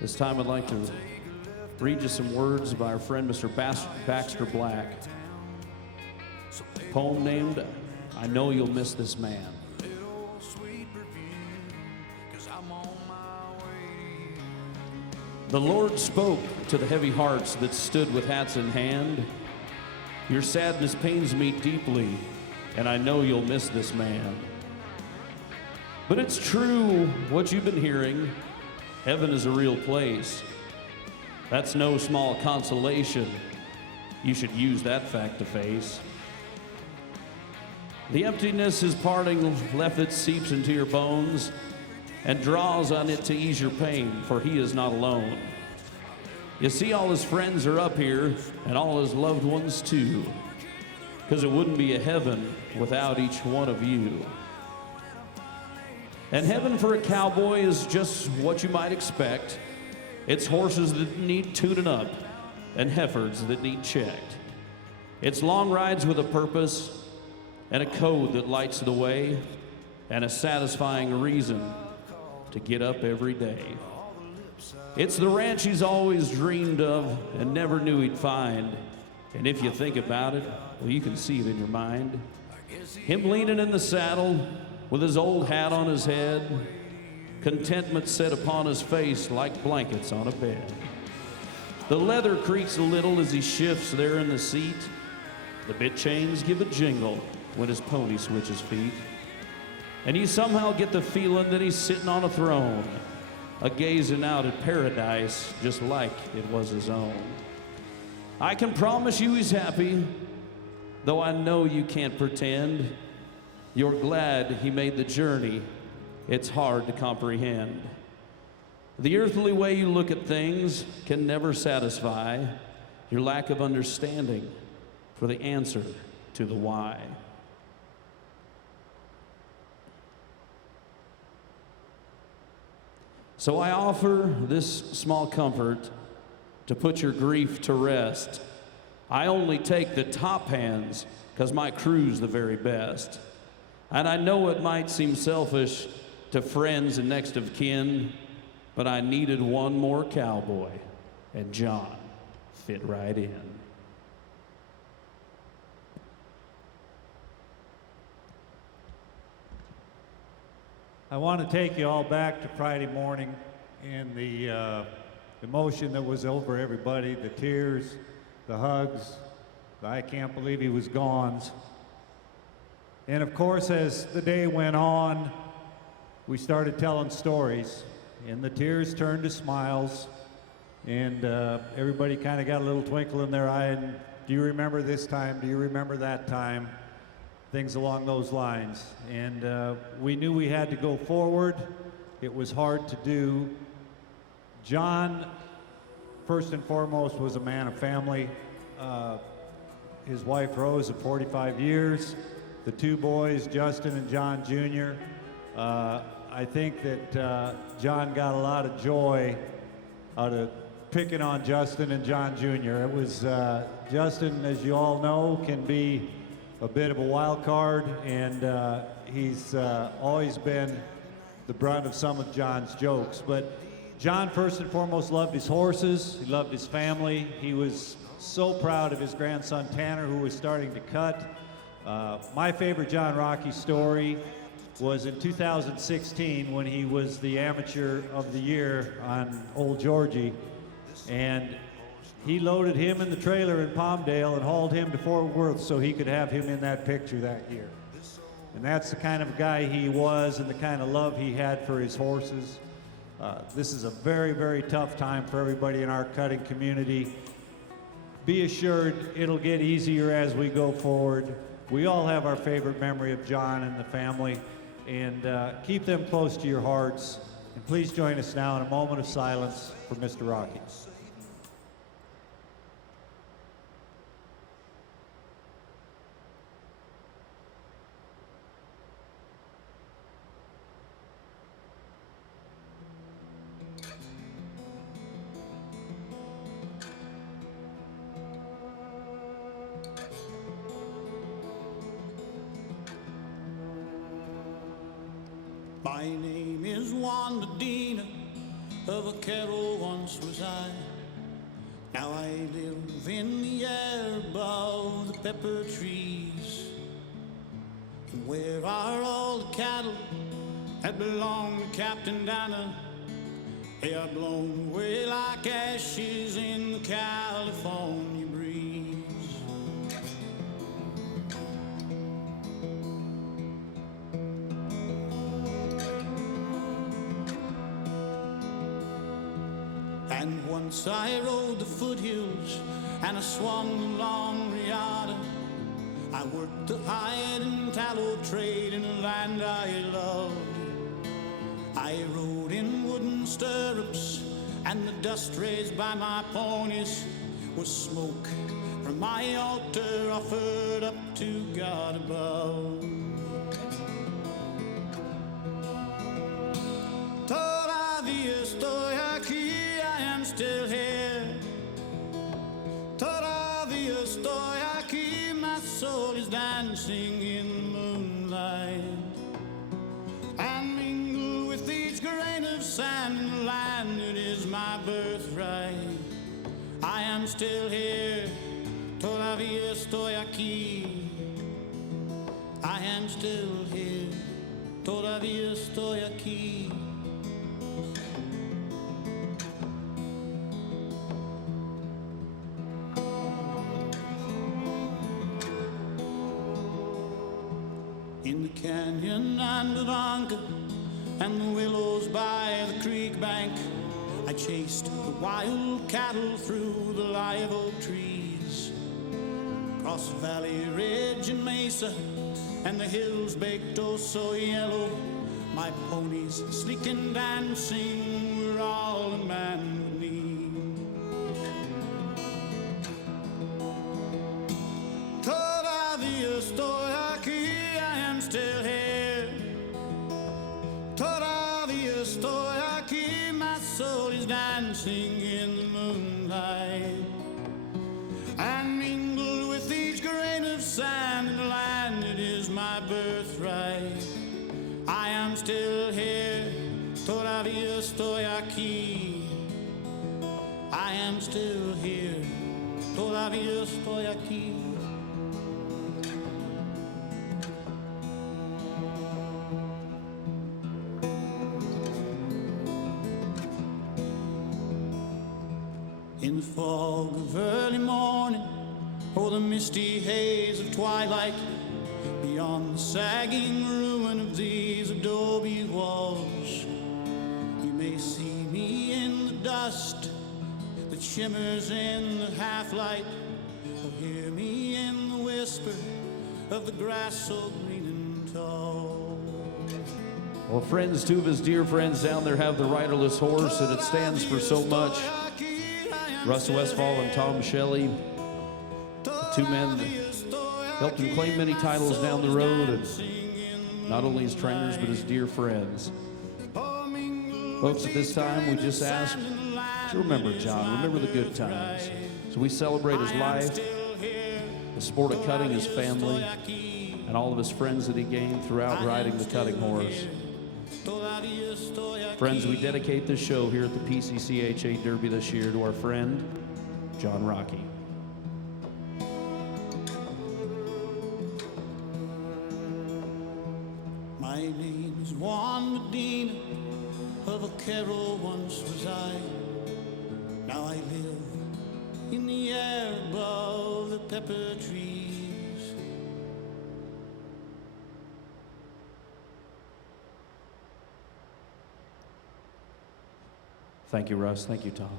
This time I'd like to read you some words by our friend Mr. Baxter Black. A poem named, I Know You'll Miss This Man. The Lord spoke to the heavy hearts that stood with hats in hand. Your sadness pains me deeply, and I know you'll miss this man. But it's true what you've been hearing. Heaven is a real place. That's no small consolation. You should use that fact to face. The emptiness his parting left it seeps into your bones and draws on it to ease your pain, for he is not alone. You see, all his friends are up here and all his loved ones too, because it wouldn't be a heaven without each one of you. And heaven for a cowboy is just what you might expect. It's horses that need tuning up and heifers that need checked. It's long rides with a purpose and a code that lights the way and a satisfying reason to get up every day. It's the ranch he's always dreamed of and never knew he'd find. And if you think about it, well, you can see it in your mind. Him leaning in the saddle with his old hat on his head, contentment set upon his face like blankets on a bed. The leather creaks a little as he shifts there in the seat. The bit chains give a jingle when his pony switches feet. And you somehow get the feeling that he's sitting on a throne, a-gazing out at paradise just like it was his own. I can promise you he's happy, though I know you can't pretend. You're glad he made the journey. It's hard to comprehend. The earthly way you look at things can never satisfy your lack of understanding for the answer to the why. So I offer this small comfort to put your grief to rest. I only take the top hands because my crew's the very best. And I know it might seem selfish to friends and next of kin, but I needed one more cowboy, and John fit right in. I want to take you all back to Friday morning and the emotion that was over everybody, the tears, the hugs, the I can't believe he was gone's. And of course, as the day went on, we started telling stories, and the tears turned to smiles, and everybody kind of got a little twinkle in their eye, and do you remember this time? Do you remember that time? Things along those lines. And we knew we had to go forward. It was hard to do. John, first and foremost, was a man of family. His wife, Rose, of 45 years. The two boys, Justin and John Jr. I think that John got a lot of joy out of picking on Justin and John Jr. It was, Justin, as you all know, can be a bit of a wild card, and he's always been the brunt of some of John's jokes. But John, first and foremost, loved his horses. He loved his family. He was so proud of his grandson, Tanner, who was starting to cut. My favorite John Rockey story was in 2016 when he was the Amateur of the Year on Old Georgie, and he loaded him in the trailer in Palmdale and hauled him to Fort Worth so he could have him in that picture that year. And that's the kind of guy he was and the kind of love he had for his horses. This is a very, very tough time for everybody in our cutting community. Be assured it'll get easier as we go forward. We all have our favorite memory of John and the family, and keep them close to your hearts. And please join us now in a moment of silence for Mr. Rockey. My name is Wanda Dina, of a carol once was I. Now I live in the air above the pepper trees. And where are all the cattle that belong to Captain Dana? They are blown away like ashes in the California breeze. And once I rode the foothills and I swung the long riata. I worked the hide and tallow trade in a land I loved. I rode in wooden stirrups, and the dust raised by my ponies was smoke from my altar offered up to God above. Todavía estoy aquí, I am still here. Todavía estoy aquí, my soul is dancing in the moonlight. And mingle with each grain of sand in the land that is my birthright. I am still here, todavía estoy aquí. I am still here, todavía estoy aquí. In the canyon and the Anka and the willows by the creek bank, I chased the wild cattle through the live oak trees. Across valley, ridge, and mesa, and the hills baked oh so yellow, my ponies sleek and dancing were all a man would need. Todavía estoy aquí, I am still here. Todavía estoy aquí, my soul is dancing in the moonlight. And mingled with each grain of sand in the land that is my birthright. I am still here, todavía estoy aquí. I am still here, todavía estoy aquí. In the fog of early morning, or the misty haze of twilight, beyond the sagging ruin of these adobe walls, you may see me in the dust that shimmers in the half-light, or hear me in the whisper of the grass so green and tall. Well, friends, two of his dear friends down there have the riderless horse, and it stands for so much. Russ Westfall and Tom Shelley, the two men that helped him claim many titles down the road, and not only his trainers, but his dear friends. Folks, at this time, we just ask to remember John, remember the good times. So we celebrate his life, the sport of cutting, his family, and all of his friends that he gained throughout riding the cutting horse. Friends, we dedicate this show here at the PCCHA Derby this year to our friend, John Rockey. My name is Juan Medina, of a carol once was I. Now I live in the air above the pepper trees. Thank you, Russ. Thank you, Tom.